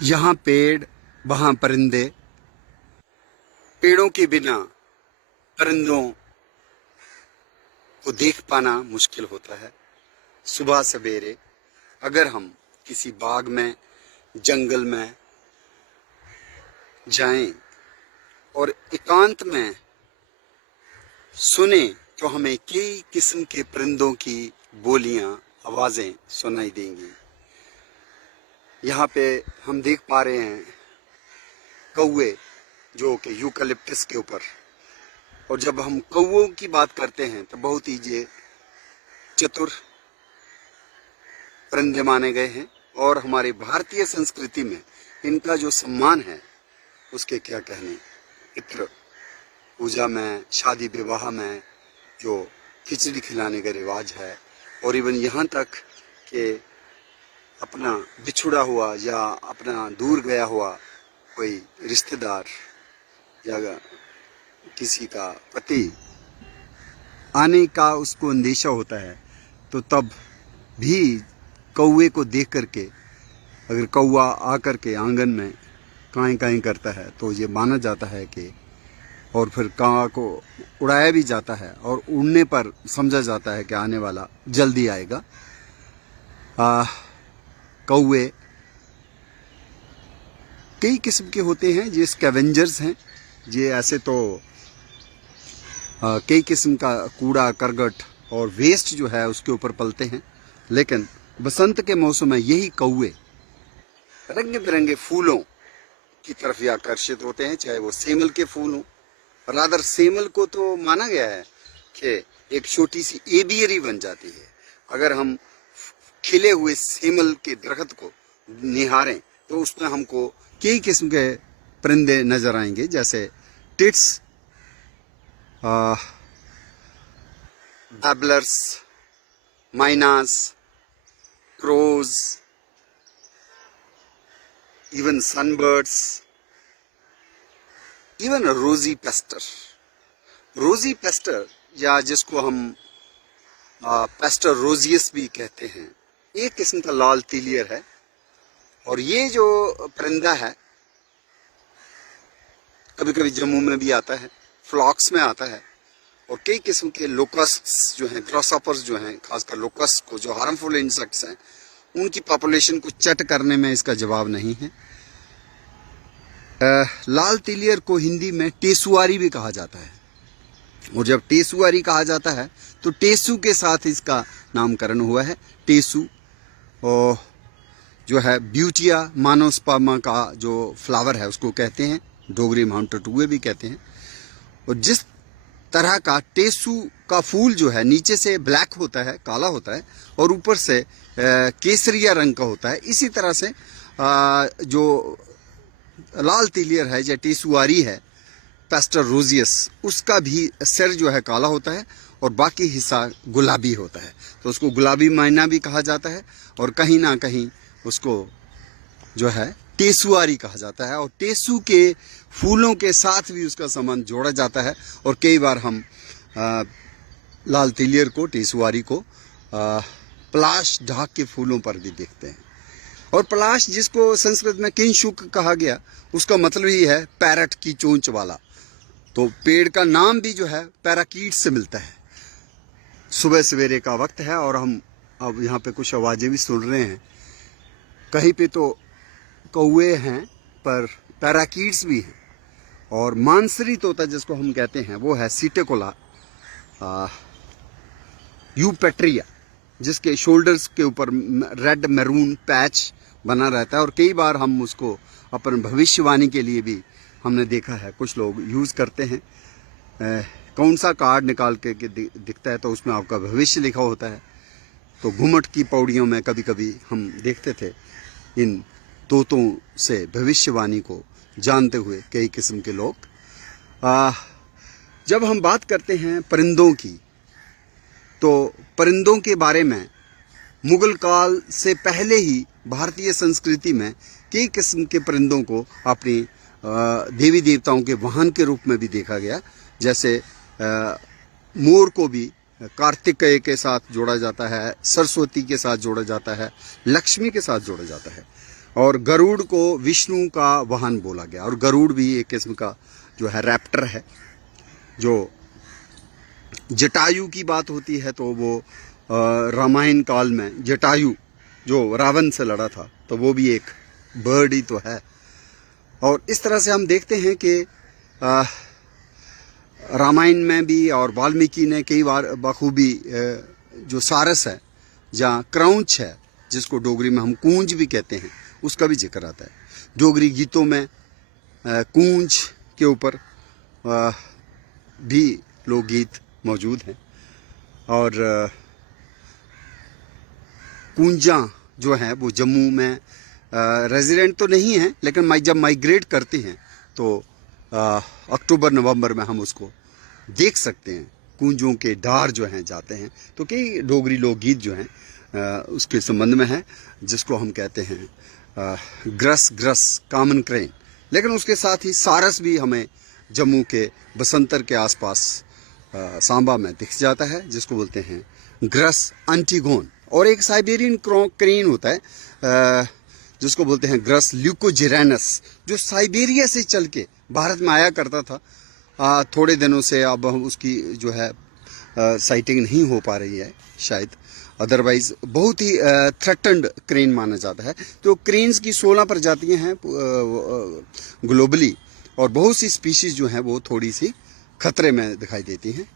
यहाँ पेड़ वहाँ परिंदे, पेड़ों के बिना परिंदों को देख पाना मुश्किल होता है। सुबह सवेरे अगर हम किसी बाग में, जंगल में जाएं और एकांत में सुने तो हमें कई किस्म के परिंदों की बोलियां, आवाजें सुनाई देंगी। यहाँ पे हम देख पा रहे हैं कौवे जो कि यूकलिप्टस के ऊपर, और जब हम कौवों की बात करते हैं तो बहुत ही ये चतुर परिंदे माने गए हैं और हमारी भारतीय संस्कृति में इनका जो सम्मान है उसके क्या कहने। पितृ पूजा में, शादी विवाह में जो खिचड़ी खिलाने का रिवाज है, और इवन यहाँ तक कि अपना बिछुड़ा हुआ या अपना दूर गया हुआ कोई रिश्तेदार या किसी का पति आने का उसको अंदेशा होता है, तो तब भी कौवे को देख करके अगर कौवा आकर के आंगन में काई काई करता है तो ये माना जाता है कि, और फिर कां को उड़ाया भी जाता है और उड़ने पर समझा जाता है कि आने वाला जल्दी आएगा। कौवे कई किस्म के होते हैं, ये स्कैवेंजर्स हैं। ये ऐसे तो कई किस्म का कूड़ा करकट और वेस्ट जो है उसके ऊपर पलते हैं, लेकिन बसंत के मौसम में यही कौवे रंग बिरंगे फूलों की तरफ आकर्षित होते हैं, चाहे वो सेमल के फूल हों। रादर सेमल को तो माना गया है कि एक छोटी सी एवियरी बन जाती है। अगर हम खिले हुए सेमल के दरख्त को निहारें तो उसमें हमको कई किस्म के परिंदे नजर आएंगे, जैसे tits, babblers, mynas, crows, even sunbirds, even rosy pastor. Rosy pastor या जिसको हम पेस्टर रोजियस भी कहते हैं, एक किस्म का लाल तिलियर है। और ये जो परिंदा है कभी कभी जम्मू में भी आता है, फ्लॉक्स में आता है, और कई किस्म के लोकस्ट्स जो हैं, ग्रासहॉपर्स जो हैं, खासकर लोकस्ट को जो हार्मफुल इंसेक्ट्स हैं, उनकी पॉपुलेशन को चट करने में इसका जवाब नहीं है। लाल तिलियर को हिंदी में टेसुआरी भी कहा जाता है, और जब टेसुआरी कहा जाता है तो टेसु के साथ इसका नामकरण हुआ है। टेसु और जो है ब्यूटिया मानोस्पर्मा का जो फ्लावर है उसको कहते हैं, डोगरी में हम टटुए भी कहते हैं। और जिस तरह का टेसु का फूल जो है नीचे से ब्लैक होता है, काला होता है, और ऊपर से केसरिया रंग का होता है, इसी तरह से जो लाल तिलियर है या टेसुआरी है, पेस्टर रोजियस, उसका भी सिर जो है काला होता है और बाकी हिस्सा गुलाबी होता है, तो उसको गुलाबी मैना भी कहा जाता है, और कहीं ना कहीं उसको जो है टेसुआरी कहा जाता है। और टेसु के फूलों के साथ भी उसका संबंध जोड़ा जाता है, और कई बार हम लाल तिलियर को, टेसुआरी को पलाश ढाक के फूलों पर भी देखते हैं। और पलाश, जिसको संस्कृत में किंशुक कहा गया, उसका मतलब ही है पैरट की चोंच वाला। तो पेड़ का नाम भी जो है पैराकीट से मिलता है। सुबह सवेरे का वक्त है और हम अब यहाँ पे कुछ आवाज़ें भी सुन रहे हैं। कहीं पे तो कौवे हैं पर पैराकीट्स भी हैं, और मानसरी तोता जिसको हम कहते हैं वो है सीटेकोला यूपेट्रिया, जिसके शोल्डर्स के ऊपर रेड मैरून पैच बना रहता है, और कई बार हम उसको अपन भविष्यवाणी के लिए भी हमने देखा है कुछ लोग यूज़ करते हैं। कौन सा कार्ड निकाल के दिखता है तो उसमें आपका भविष्य लिखा होता है। तो घुमट की पौड़ियों में कभी कभी हम देखते थे इन तोतों से भविष्यवाणी को जानते हुए कई किस्म के लोग। जब हम बात करते हैं परिंदों की, तो परिंदों के बारे में मुगल काल से पहले ही भारतीय संस्कृति में कई किस्म के परिंदों को अपनी देवी देवताओं के वाहन के रूप में भी देखा गया। जैसे मोर को भी कार्तिकेय के साथ जोड़ा जाता है, सरस्वती के साथ जोड़ा जाता है, लक्ष्मी के साथ जोड़ा जाता है। और गरुड़ को विष्णु का वाहन बोला गया। और गरुड़ भी एक किस्म का जो है रैप्टर है। जो जटायु की बात होती है तो वो रामायण काल में जटायु जो रावण से लड़ा था, तो वो भी एक बर्ड ही तो है। और इस तरह से हम देखते हैं कि रामायण में भी और वाल्मीकि ने कई बार बखूबी जो सारस है, जहाँ क्राउंच है, जिसको डोगरी में हम कूंज भी कहते हैं, उसका भी जिक्र आता है। डोगरी गीतों में कूंज के ऊपर भी लोकगीत मौजूद हैं। और कूंजा जो है वो जम्मू में रेजिडेंट तो नहीं है, लेकिन जब माइग्रेट करते हैं तो अक्टूबर नवंबर में हम उसको देख सकते हैं। कूंजों के डार जो हैं जाते हैं, तो कई डोगरी लोकगीत जो हैं उसके संबंध में है, जिसको हम कहते हैं ग्रस ग्रस कॉमन क्रेन। लेकिन उसके साथ ही सारस भी हमें जम्मू के बसंतर के आसपास सांबा में दिख जाता है, जिसको बोलते हैं ग्रस एंटीगोन। और एक साइबेरियन क्रेन होता है जिसको बोलते हैं ग्रस ल्यूकोजिरेनस, जो साइबेरिया से चल के भारत में आया करता था। थोड़े दिनों से अब उसकी जो है साइटिंग नहीं हो पा रही है शायद, अदरवाइज बहुत ही थ्रेटन्ड क्रेन माना जाता है। तो क्रेन्स की 16 प्रजातियां हैं ग्लोबली, और बहुत सी स्पीशीज जो हैं वो थोड़ी सी खतरे में दिखाई देती हैं।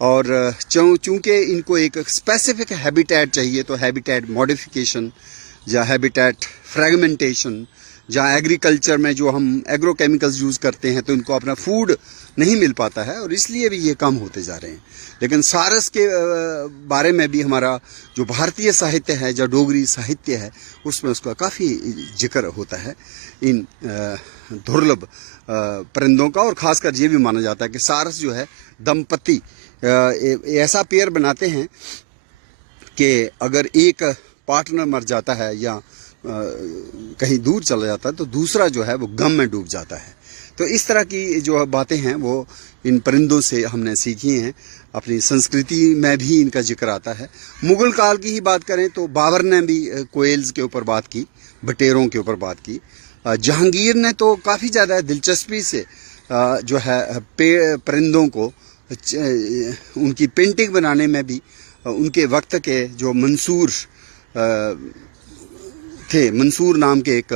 और चूंकि इनको एक स्पेसिफिक हैबिटेट चाहिए, तो हैबिटेट मॉडिफिकेशन या हैबिटेट फ्रैगमेंटेशन, जहाँ एग्रीकल्चर में जो हम एग्रोकेमिकल्स यूज़ करते हैं तो इनको अपना फूड नहीं मिल पाता है, और इसलिए भी ये कम होते जा रहे हैं। लेकिन सारस के बारे में भी हमारा जो भारतीय साहित्य है, जो डोगरी साहित्य है, उसमें उसका काफ़ी जिक्र होता है इन दुर्लभ परिंदों का। और ख़ासकर ये भी माना जाता है कि सारस जो है दंपति ऐसा पेयर बनाते हैं कि अगर एक पार्टनर मर जाता है या कहीं दूर चला जाता है तो दूसरा जो है वो गम में डूब जाता है। तो इस तरह की जो बातें हैं वो इन परिंदों से हमने सीखी हैं। अपनी संस्कृति में भी इनका जिक्र आता है। मुगल काल की ही बात करें तो बाबर ने भी कोयल्स के ऊपर बात की, बटेरों के ऊपर बात की। जहांगीर ने तो काफ़ी ज़्यादा दिलचस्पी से जो है परिंदों को उनकी पेंटिंग बनाने में भी उनके वक्त के जो मंसूर थे, मंसूर नाम के एक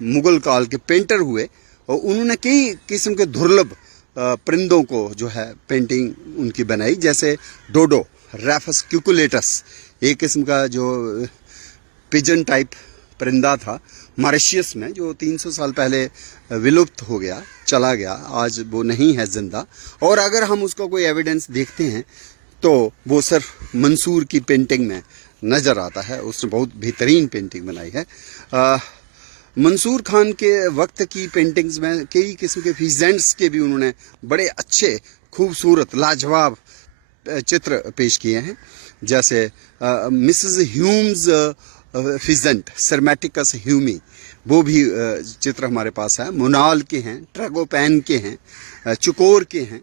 मुगल काल के पेंटर हुए, और उन्होंने कई किस्म के दुर्लभ परिंदों को जो है पेंटिंग उनकी बनाई। जैसे डोडो रैफस क्यूकुलेटस, एक किस्म का जो पिजन टाइप परिंदा था मॉरिशस में, जो 300 साल पहले विलुप्त हो गया, चला गया, आज वो नहीं है जिंदा। और अगर हम उसका कोई एविडेंस देखते हैं तो वो सिर्फ मंसूर की पेंटिंग में नज़र आता है। उसने बहुत बेहतरीन पेंटिंग बनाई है। मंसूर खान के वक्त की पेंटिंग्स में कई किस्म के फिजेंट्स के भी उन्होंने बड़े अच्छे खूबसूरत लाजवाब चित्र पेश किए हैं। जैसे मिसेस ह्यूम्स फिजेंट सरमैटिकस ह्यूमी, वो भी चित्र हमारे पास है। मोनाल के हैं, ट्रैगोपैन के हैं, चुकोर के हैं।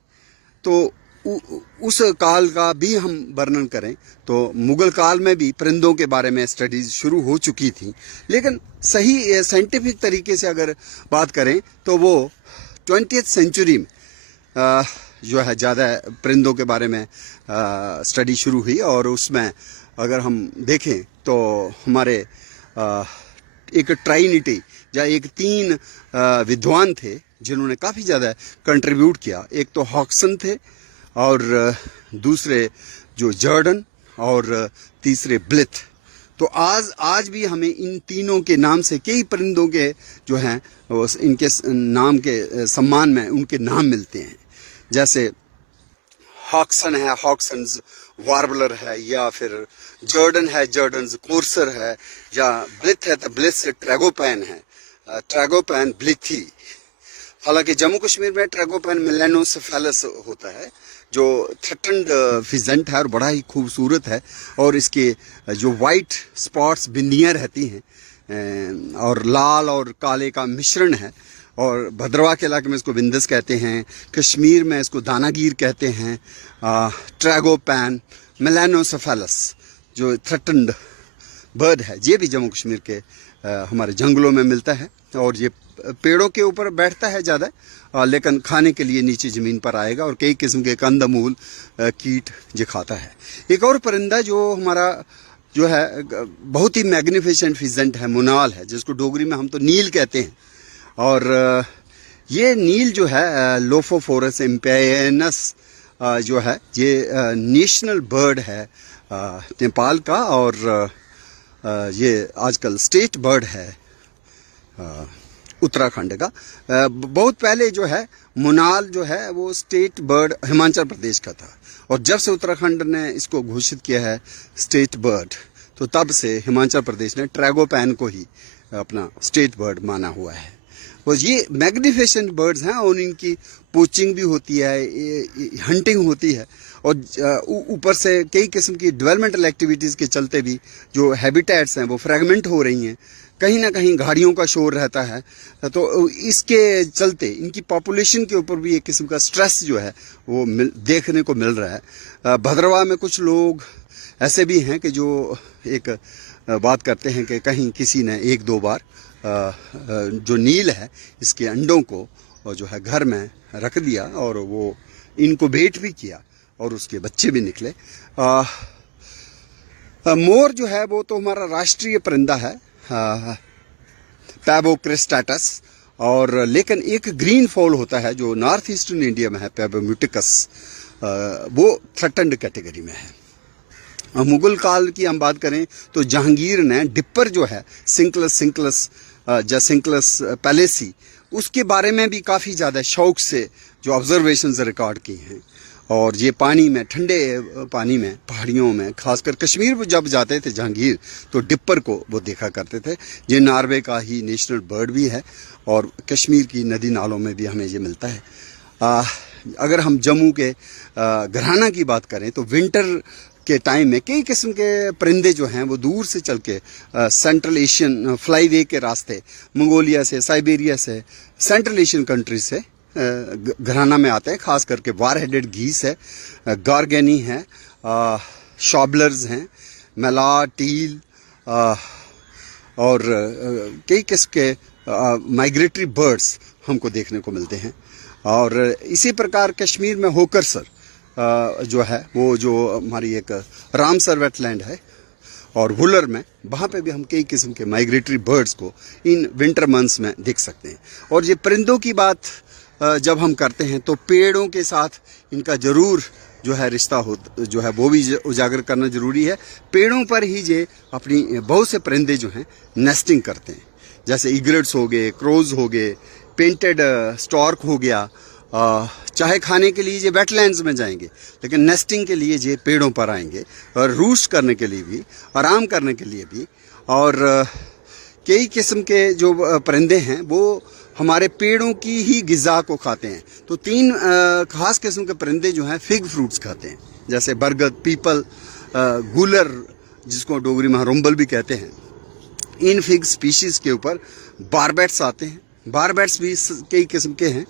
तो उस काल का भी हम वर्णन करें तो मुगल काल में भी परिंदों के बारे में स्टडीज शुरू हो चुकी थी, लेकिन सही साइंटिफिक तरीके से अगर बात करें तो वो 20th सेंचुरी में जो है ज़्यादा परिंदों के बारे में स्टडी शुरू हुई। और उसमें अगर हम देखें तो हमारे एक ट्राइनिटी या एक 3 विद्वान थे जिन्होंने काफ़ी ज़्यादा कंट्रीब्यूट किया। एक तो हॉक्सन थे, और दूसरे जो जॉर्डन, और तीसरे ब्लिथ। तो आज भी हमें इन तीनों के नाम से कई परिंदों के जो हैं इनके नाम के सम्मान में उनके नाम मिलते हैं। जैसे हॉक्सन है, हॉक्सन्स वार्बलर है, या फिर जॉर्डन है, जॉर्डन्स कोर्सर है, या ब्लिथ है तो ब्लिथ ट्रैगोपैन है, ट्रैगोपैन ब्लिथी। हालांकि जम्मू कश्मीर में ट्रैगोपैन मेलानोसेफेलस होता है, जो थ्रेटन्ड फिजेंट है और बड़ा ही खूबसूरत है। और इसके जो वाइट स्पॉट्स बिंदियाँ रहती हैं और लाल और काले का मिश्रण है। और भद्रवा के इलाके में इसको विंदस कहते हैं, कश्मीर में इसको दानागीर कहते हैं। ट्रैगोपैन मेलानोसेफेलस जो थ्रेटन्ड बर्ड है, ये भी जम्मू कश्मीर के हमारे जंगलों में मिलता है और ये पेड़ों के ऊपर बैठता है ज़्यादा, लेकिन खाने के लिए नीचे ज़मीन पर आएगा और कई किस्म के कंदमूल कीट ये खाता है। एक और परिंदा जो हमारा जो है बहुत ही मैग्निफिसेंट फिजेंट है, मुनाल है, जिसको डोगरी में हम तो नील कहते हैं। और ये नील जो है लोफोफोरस इम्पेयनस जो है ये नेशनल बर्ड है नेपाल का, और ये आजकल स्टेट बर्ड है उत्तराखंड का। बहुत पहले जो है मुनाल जो है वो स्टेट बर्ड हिमाचल प्रदेश का था, और जब से उत्तराखंड ने इसको घोषित किया है स्टेट बर्ड, तो तब से हिमाचल प्रदेश ने ट्रैगोपैन को ही अपना स्टेट बर्ड माना हुआ है। और ये मैग्निफिसेंट बर्ड्स हैं और इनकी पोचिंग भी होती है, हंटिंग होती है, और ऊपर से कई किस्म की डेवलपमेंटल एक्टिविटीज़ के चलते भी जो हैबिटेट्स हैं वो फ्रेगमेंट हो रही हैं। कहीं ना कहीं गाड़ियों का शोर रहता है, तो इसके चलते इनकी पॉपुलेशन के ऊपर भी एक किस्म का स्ट्रेस जो है वो देखने को मिल रहा है। भद्रवाह में कुछ लोग ऐसे भी हैं कि जो एक बात करते हैं कि कहीं किसी ने एक दो बार जो नील है इसके अंडों को जो है घर में रख दिया और वो इनक्यूबेट भी किया और उसके बच्चे भी निकले। मोर जो है वो तो हमारा राष्ट्रीय परिंदा है, पैबो क्रिस्टाटस, और लेकिन एक ग्रीन फॉल होता है जो नॉर्थ ईस्टर्न इंडिया में है, पैबो म्यूटिकस, वो थ्रेटन्ड कैटेगरी में है। मुगल काल की हम बात करें तो जहांगीर ने डिप्पर जो है सिंक्लस पैलेसी, उसके बारे में भी काफ़ी ज़्यादा शौक से जो ऑब्जर्वेशंस रिकॉर्ड की हैं। और ये पानी में, ठंडे पानी में, पहाड़ियों में, खासकर कश्मीर में जब जाते थे जहांगीर तो डिप्पर को वो देखा करते थे। ये नॉर्वे का ही नेशनल बर्ड भी है और कश्मीर की नदी नालों में भी हमें ये मिलता है। अगर हम जम्मू के घराना की बात करें तो विंटर के टाइम में कई किस्म के परिंदे जो हैं वो दूर से चल के सेंट्रल एशियन फ्लाईवे के रास्ते मंगोलिया से, साइबेरिया से, सेंट्रल एशियन कंट्री से घराना में आते हैं। खास करके वार हेडेड घीस है, गार्गेनी है, शॉबलर्स हैं, मेला, टील और कई किस्म के माइग्रेटरी बर्ड्स हमको देखने को मिलते हैं। और इसी प्रकार कश्मीर में होकरसर जो है वो जो हमारी एक रामसर वेटलैंड है, और वुलर में, वहाँ पे भी हम कई किस्म के माइग्रेटरी बर्ड्स को इन विंटर मंथ्स में देख सकते हैं। और ये परिंदों की बात जब हम करते हैं तो पेड़ों के साथ इनका ज़रूर जो है रिश्ता हो जो है वो भी उजागर करना ज़रूरी है। पेड़ों पर ही ये अपनी बहुत से परिंदे जो हैं नेस्टिंग करते हैं, जैसे इग्रेट्स हो गए, क्रोज हो गए, पेंटेड स्टॉर्क हो गया। चाहे खाने के लिए ये वेटलैंड्स में जाएंगे, लेकिन नेस्टिंग के लिए ये पेड़ों पर आएंगे, और रूस्ट करने के लिए भी, आराम करने के लिए भी। और कई किस्म के जो परिंदे हैं वो हमारे पेड़ों की ही ग़िज़ा को खाते हैं। तो तीन खास किस्म के परिंदे जो हैं फिग फ्रूट्स खाते हैं, जैसे बरगद, पीपल, गूलर, जिसको डोगरी में रुंबल भी कहते हैं। इन फिग स्पीशीज़ के ऊपर बारबैट्स आते हैं। बारबैट्स भी कई किस्म के हैं।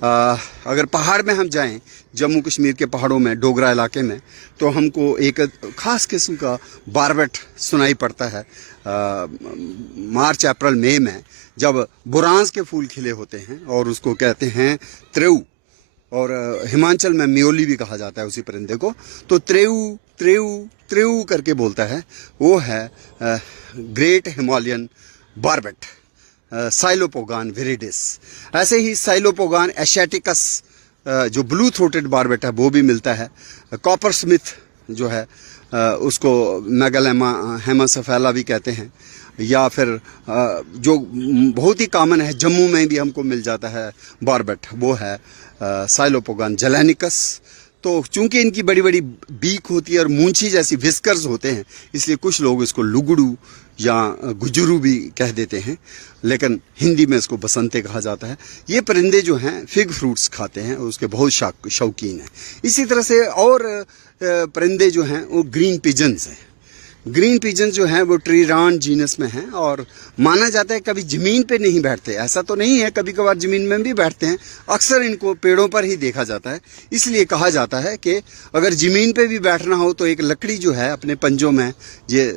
अगर पहाड़ में हम जाएं, जम्मू कश्मीर के पहाड़ों में, डोगरा इलाके में, तो हमको एक ख़ास किस्म का बारबैट सुनाई पड़ता है मार्च, अप्रैल, मई में, जब बुरांस के फूल खिले होते हैं, और उसको कहते हैं त्रेऊ, और हिमाचल में म्योली भी कहा जाता है उसी परिंदे को। तो त्रेऊ त्रेऊ त्रेऊ करके बोलता है, वो है ग्रेट हिमालयन बारबैट, साइलोपोगान विरिडिस। ऐसे ही साइलोपोगान एशियाटिकस जो ब्लू थ्रोटेड बारबैट है वो भी मिलता है। कॉपर स्मिथ जो है उसको मेगालेमा हेमासफेला भी कहते हैं, या फिर जो बहुत ही कॉमन है, जम्मू में भी हमको मिल जाता है बारबैट, वो है साइलोपोगान जेलेनिकस। तो चूंकि इनकी बड़ी बड़ी बीक होती है और मूंछी जैसी विस्कर्स होते हैं, इसलिए कुछ लोग इसको लुगड़ू या गुजुरू भी कह देते हैं, लेकिन हिंदी में इसको बसंते कहा जाता है। ये परिंदे जो हैं फिग फ्रूट्स खाते हैं और उसके बहुत शौकीन हैं। इसी तरह से और परिंदे जो हैं वो ग्रीन पिजन्स हैं। ग्रीन पिजन जो हैं वो ट्रीरान जीनस में हैं और माना जाता है कभी ज़मीन पे नहीं बैठते। ऐसा तो नहीं है, कभी कभार ज़मीन में भी बैठते हैं, अक्सर इनको पेड़ों पर ही देखा जाता है। इसलिए कहा जाता है कि अगर ज़मीन पे भी बैठना हो तो एक लकड़ी जो है अपने पंजों में ये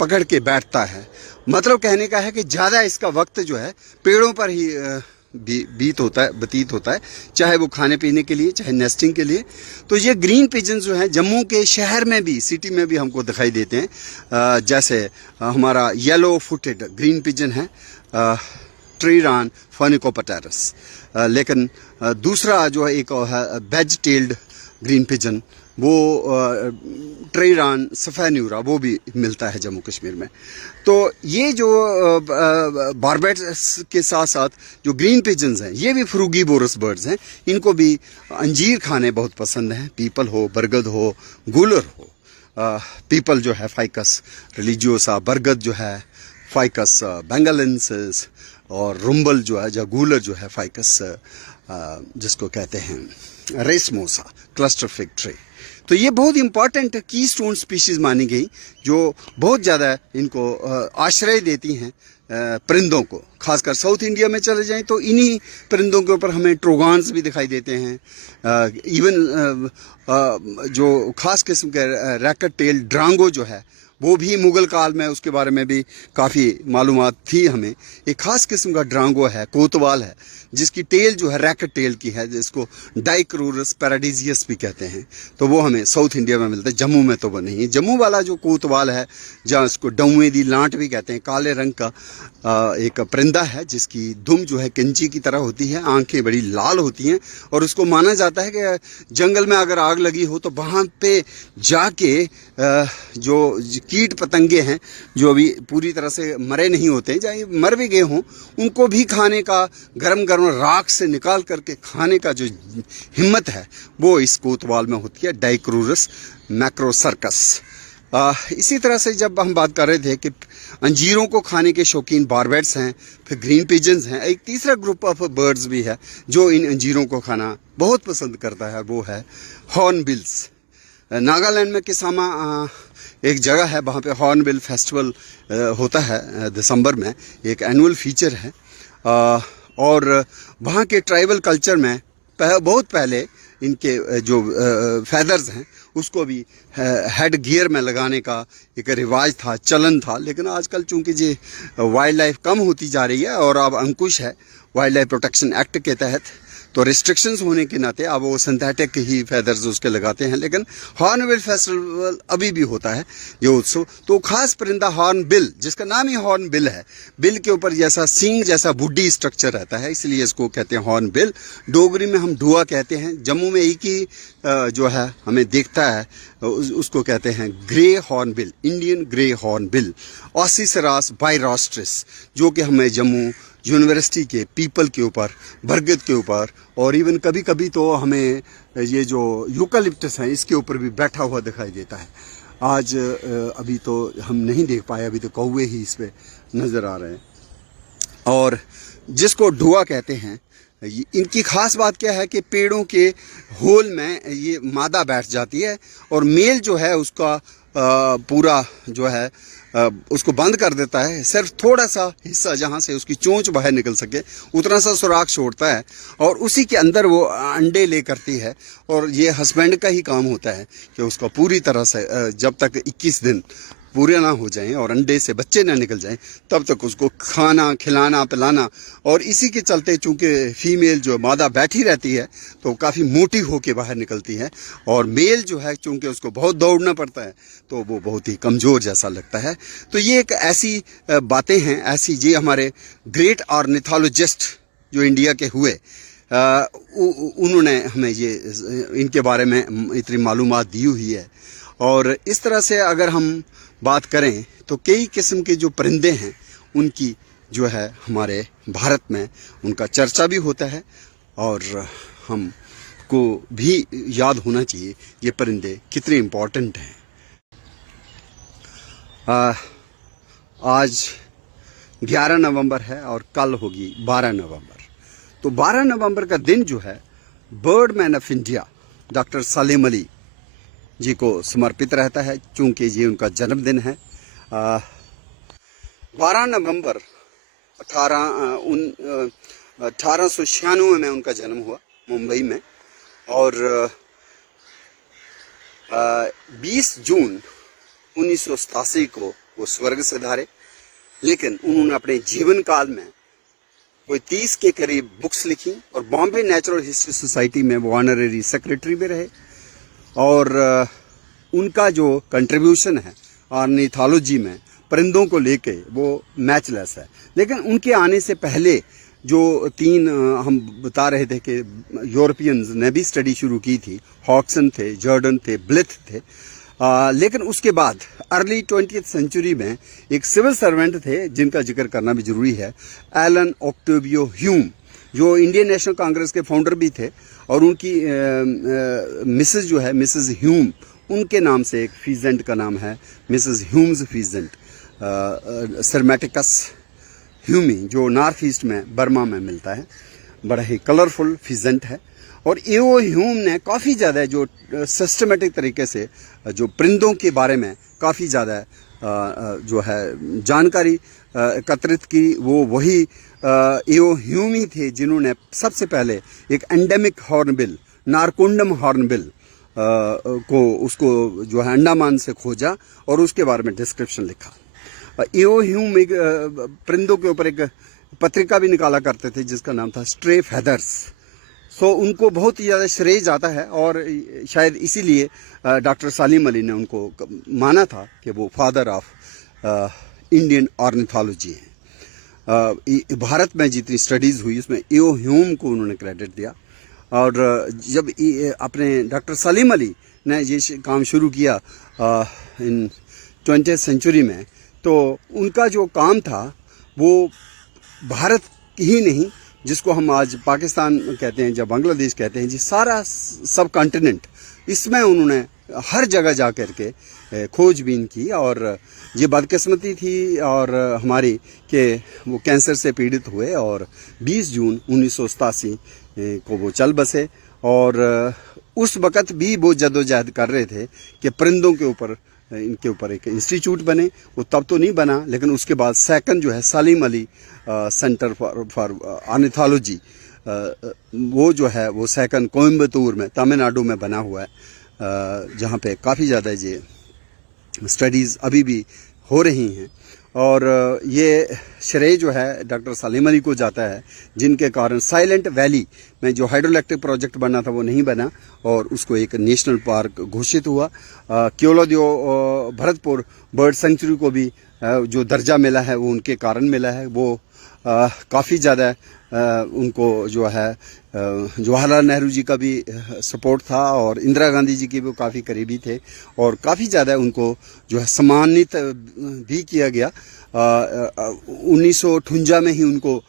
पकड़ के बैठता है। मतलब कहने का है कि ज़्यादा इसका वक्त जो है पेड़ों पर ही व्यतीत होता है, चाहे वो खाने पीने के लिए, चाहे नेस्टिंग के लिए। तो ये ग्रीन पिजन जो है जम्मू के शहर में भी, सिटी में भी हमको दिखाई देते हैं। जैसे हमारा येलो फुटेड ग्रीन पिजन है, ट्रीरान फर्निकोप्टेरस। लेकिन दूसरा जो है एक है बेज टेल्ड ग्रीन पिजन, वो ट्रीरान सफेन्यूरा, वो भी मिलता है जम्मू कश्मीर में। तो ये जो बारबेट्स के साथ साथ जो ग्रीन पिजन्स हैं, ये भी फ्रूगीवोरस बर्ड्स हैं। इनको भी अंजीर खाने बहुत पसंद हैं, पीपल हो, बरगद हो, गूलर हो। पीपल जो है फाइकस रिलीजियोसा, बरगद जो है फाइकस बेंगालेंसिस, और रुम्बल जो है, गूलर जो है फाइकस जिसको कहते हैं रेसमोसा, क्लस्टर फिग ट्री। तो ये बहुत इंपॉर्टेंट की स्टोन स्पीशीज मानी गई, जो बहुत ज़्यादा इनको आश्रय देती हैं परिंदों को। खासकर साउथ इंडिया में चले जाएं तो इन्हीं परिंदों के ऊपर हमें ट्रोगान्स भी दिखाई देते हैं। इवन जो खास किस्म के रैकेट टेल ड्रांगो जो है, वो भी मुगल काल में, उसके बारे में भी काफ़ी मालूमात थी हमें। एक खास किस्म का ड्रांगो है, कोतवाल है, जिसकी टेल जो है रैकेट टेल की है, जिसको डाइक्रोरस पैराडीजियस भी कहते हैं। तो वो हमें साउथ इंडिया में मिलता है, जम्मू में तो वो नहीं है। जम्मू वाला जो कोतवाल है, जहाँ उसको डौए दी लांट भी कहते हैं, काले रंग का एक परिंदा है जिसकी दुम जो है कंची की तरह होती है, आंखें बड़ी लाल होती हैं, और उसको माना जाता है कि जंगल में अगर आग लगी हो तो वहाँ पे जाके जो कीट पतंगे हैं जो अभी पूरी तरह से मरे नहीं होते हैं, चाहे मर भी गए हों, उनको भी खाने का, गरम गरम राख से निकाल करके खाने का जो हिम्मत है वो इस कोतवाल में होती है, डाइक्रोरस मैक्रोसर्कस। इसी तरह से जब हम बात कर रहे थे कि अंजीरों को खाने के शौकीन बारबेट्स हैं, फिर ग्रीन पिजन्स हैं, एक तीसरा ग्रुप ऑफ बर्ड्स भी है जो इन अंजीरों को खाना बहुत पसंद करता है, वो है हॉर्नबिल्स। नागालैंड में किसामा एक जगह है, वहाँ पे हॉर्नबिल फेस्टिवल होता है दिसंबर में, एक एनुअल फीचर है। और वहाँ के ट्राइबल कल्चर में बहुत पहले इनके जो फैदर्स हैं उसको भी हेड गियर में लगाने का एक रिवाज था, चलन था। लेकिन आजकल चूंकि जी वाइल्ड लाइफ कम होती जा रही है और अब अंकुश है वाइल्ड लाइफ प्रोटेक्शन एक्ट के तहत, तो रिस्ट्रिक्शंस होने के नाते अब वो सिंथेटिक ही फैदर्स उसके लगाते हैं। लेकिन हॉर्नबिल फेस्टिवल अभी भी होता है ये उत्सव। तो खास परिंदा हॉर्नबिल, जिसका नाम ही हॉर्नबिल है, बिल के ऊपर जैसा सींग जैसा बुड्डी स्ट्रक्चर रहता है, इसलिए इसको कहते हैं हॉर्नबिल। डोगरी में हम डुआ कहते हैं। जम्मू में एक ही जो है हमें देखता है, उसको कहते हैं grey hornbill, Indian grey hornbill, Ocyceros birostris, जो कि हमें जम्मू यूनिवर्सिटी के पीपल के ऊपर, बरगद के ऊपर, और इवन कभी कभी तो हमें ये जो यूकलिप्टस है इसके ऊपर भी बैठा हुआ दिखाई देता है। आज अभी तो हम नहीं देख पाए, अभी तो कौवे ही इस पे नज़र आ रहे हैं। और जिसको ढुआ कहते हैं, इनकी खास बात क्या है कि पेड़ों के होल में ये मादा बैठ जाती है और मेल जो है उसका पूरा जो है उसको बंद कर देता है। सिर्फ थोड़ा सा हिस्सा जहाँ से उसकी चोंच बाहर निकल सके उतना सा सुराख छोड़ता है और उसी के अंदर वो अंडे ले करती है। और ये हस्बैंड का ही काम होता है कि उसका पूरी तरह से जब तक 21 दिन पूरे ना हो जाएं और अंडे से बच्चे ना निकल जाएं तब तक उसको खाना खिलाना पिलाना। और इसी के चलते चूंकि फीमेल जो मादा बैठी रहती है तो काफ़ी मोटी होके बाहर निकलती है, और मेल जो है चूंकि उसको बहुत दौड़ना पड़ता है तो वो बहुत ही कमज़ोर जैसा लगता है। तो ये एक ऐसी बातें हैं, ऐसी ये हमारे ग्रेट ऑर्निथोलॉजिस्ट जो इंडिया के हुए, उन्होंने हमें ये इनके बारे में इतनी मालूमात दी हुई है। और इस तरह से अगर हम बात करें तो कई किस्म के जो परिंदे हैं उनकी जो है हमारे भारत में उनका चर्चा भी होता है, और हमको भी याद होना चाहिए ये परिंदे कितने इम्पोर्टेंट हैं। आज 11 नवंबर है और कल होगी 12 नवंबर। तो 12 नवंबर का दिन जो है bird man of India doctor Salim Ali ji को समर्पित रहता है, चूँकि ये उनका जन्मदिन है। 12 नवंबर 1896 में उनका जन्म हुआ मुंबई में, और 20 जून 1987 को वो स्वर्ग से धारे। लेकिन उन्होंने अपने जीवन काल में कोई 30 के करीब बुक्स लिखी, और बॉम्बे नेचुरल हिस्ट्री सोसाइटी में वो ऑनररी सेक्रेटरी भी रहे। और उनका जो कंट्रीब्यूशन है ऑर्निथोलॉजी में परिंदों को लेके वो मैचलेस है। लेकिन उनके आने से पहले जो 3 हम बता रहे थे कि यूरोपियंस ने भी स्टडी शुरू की थी, हॉक्सन थे, जॉर्डन थे, ब्लिथ थे। लेकिन उसके बाद अर्ली 20th सेंचुरी में एक सिविल सर्वेंट थे जिनका जिक्र करना भी जरूरी है, एलन ऑक्टेवियो ह्यूम, जो इंडियन नेशनल कांग्रेस के फाउंडर भी थे। और उनकी मिसेस जो है, मिसेस ह्यूम, उनके नाम से एक फीजेंट का नाम है मिसेस ह्यूम्स फीजेंट, सर्मेटिकस ह्यूमी, जो नॉर्थ ईस्ट में बर्मा में मिलता है। बड़ा ही कलरफुल फीजेंट है। और एओ ह्यूम ने काफ़ी ज़्यादा जो सिस्टमेटिक तरीके से जो परिंदों के बारे में काफ़ी ज़्यादा जो है जानकारी एकत्रित की, वो वही एओ ह्यूम ही थे जिन्होंने सबसे पहले एक एंडेमिक हॉर्नबिल, नारकोंडम हॉर्नबिल को उसको जो है अंडमान से खोजा और उसके बारे में डिस्क्रिप्शन लिखा। एओ ह्यूम एक परिंदों के ऊपर एक पत्रिका भी निकाला करते थे जिसका नाम था स्ट्रे फेदर्स। सो उनको बहुत ही ज़्यादा श्रेय जाता है, और शायद इसीलिए डॉक्टर सलीम अली ने उनको माना था कि वो फादर ऑफ इंडियन ऑर्निथोलॉजी हैं। भारत में जितनी स्टडीज़ हुई उसमें एओ ह्यूम को उन्होंने क्रेडिट दिया। और जब अपने डॉक्टर सलीम अली ने ये काम शुरू किया इन 20th सेंचुरी में, तो उनका जो काम था वो भारत ही नहीं, जिसको हम आज पाकिस्तान कहते हैं या बांग्लादेश कहते हैं, जी सारा सब कॉन्टिनेंट, इसमें उन्होंने हर जगह जा कर के खोजबीन की। और ये बदकिस्मती थी और हमारी कि वो कैंसर से पीड़ित हुए, और 20 जून 1987 को वो चल बसे। और उस वक़्त भी वो जद्दोजहद कर रहे थे कि परिंदों के ऊपर, इनके ऊपर एक इंस्टीट्यूट बने। वो तब तो नहीं बना, लेकिन उसके बाद सेकंड जो है Salim Ali centre for ornithology, वो जो है वो सेकंड कोयम्बतूर में, तमिलनाडु में बना हुआ है, जहाँ पे काफ़ी ज़्यादा ये स्टडीज़ अभी भी हो रही हैं। और ये श्रेय जो है डॉक्टर सलीम अली को जाता है, जिनके कारण साइलेंट वैली में जो हाइड्रोइलेक्ट्रिक प्रोजेक्ट बनना था वो नहीं बना और उसको एक नेशनल पार्क घोषित हुआ। केवलादेव भरतपुर बर्ड सेंचुरी को भी जो दर्जा मिला है वो उनके कारण मिला है। वो काफ़ी ज़्यादा उनको जो है जवाहरलाल नेहरू जी का भी सपोर्ट था, और इंदिरा गांधी जी के भी काफ़ी करीबी थे, और काफ़ी ज़्यादा उनको जो है सम्मानित भी किया गया। 1958 में ही उनको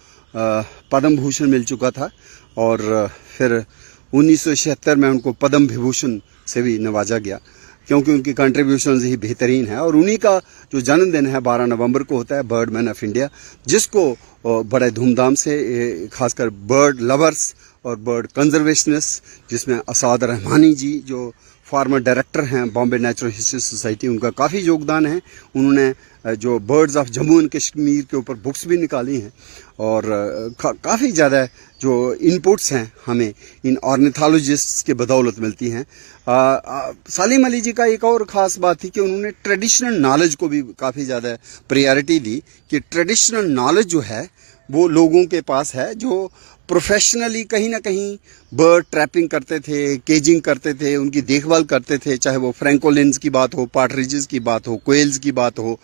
पद्म भूषण मिल चुका था, और फिर 1976 में उनको पद्म विभूषण से भी नवाजा गया, क्योंकि उनकी कंट्रीब्यूशन ही बेहतरीन है। और उन्हीं का जो जन्मदिन है 12 नवंबर को होता है, बर्डमैन ऑफ इंडिया, जिसको बड़े धूमधाम से खासकर बर्ड लवर्स और बर्ड कंजर्वेशनिस्ट, जिसमें असाद रहमानी जी जो फॉर्मर डायरेक्टर हैं बॉम्बे नेचुरल हिस्ट्री सोसाइटी, उनका काफ़ी योगदान है। उन्होंने जो birds of Jammu and Kashmir के ऊपर बुक्स भी निकाली हैं, और काफ़ी ज़्यादा जो इनपुट्स हैं हमें इन ऑर्निथोलॉजिस्ट्स के बदौलत मिलती हैं। सलीम अली जी का एक और ख़ास बात थी कि उन्होंने ट्रेडिशनल नॉलेज को भी काफ़ी ज़्यादा प्रायोरिटी दी, कि ट्रेडिशनल नॉलेज जो है वो लोगों के पास है जो प्रोफेशनली कहीं ना कहीं बर्ड ट्रैपिंग करते थे, केजिंग करते थे, उनकी देखभाल करते थे, चाहे वो फ्रैंकोलिन्स की बात हो, पार्टरिजेस की बात हो, कोयल्स की बात हो,